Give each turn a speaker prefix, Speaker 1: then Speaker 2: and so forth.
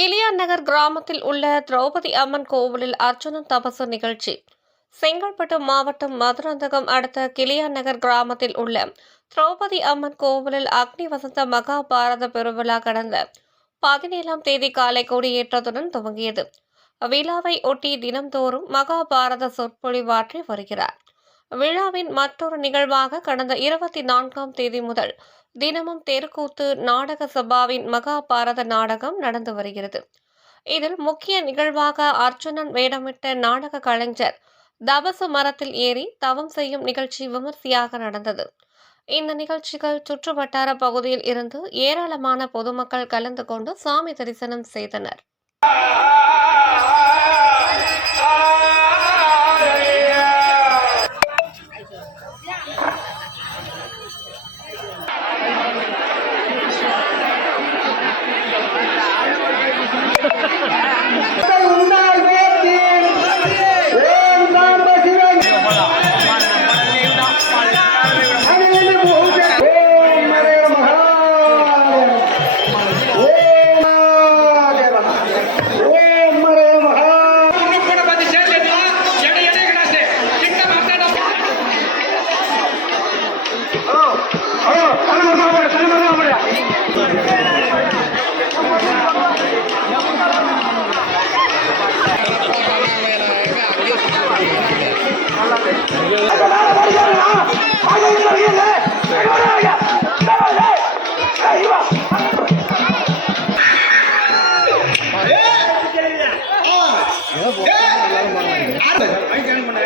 Speaker 1: கிளியான் நகர் கிராமத்தில் உள்ள திரௌபதி அம்மன் கோவிலில் அர்ஜுனன் தபசு நிகழ்ச்சி. செங்கல்பட்டு மாவட்டம் மதுராந்தகம் அடுத்த கிளியான் நகர் கிராமத்தில் உள்ள திரௌபதி அம்மன் கோவிலில் அக்னி வசந்த மகாபாரத பெருவிழா கடந்த பதினேழாம் தேதி காலை கொடியேற்றத்துடன் துவங்கியது. விழாவை ஒட்டி தினம்தோறும் மகாபாரத சொற்பொழிவாற்றி வருகிறார். விழாவின் மற்றொரு நிகழ்வாக கடந்த இருபத்தி நான்காம் தேதி முதல் தினமும் தெருக்கூத்து நாடக சபாவின் மகாபாரத நாடகம் நடந்து வருகிறது. இதில் முக்கிய நிகழ்வாக அர்ஜுனன் வேடமிட்ட நாடக கலைஞர் தபசு மரத்தில் ஏறி தவம் செய்யும் நிகழ்ச்சி விமர்சையாக நடந்தது. இந்த நிகழ்ச்சிகள் சுற்றுவட்டார பகுதியில் இருந்து ஏராளமான பொதுமக்கள் கலந்து கொண்டு சாமி தரிசனம் செய்தனர்.
Speaker 2: ஏன்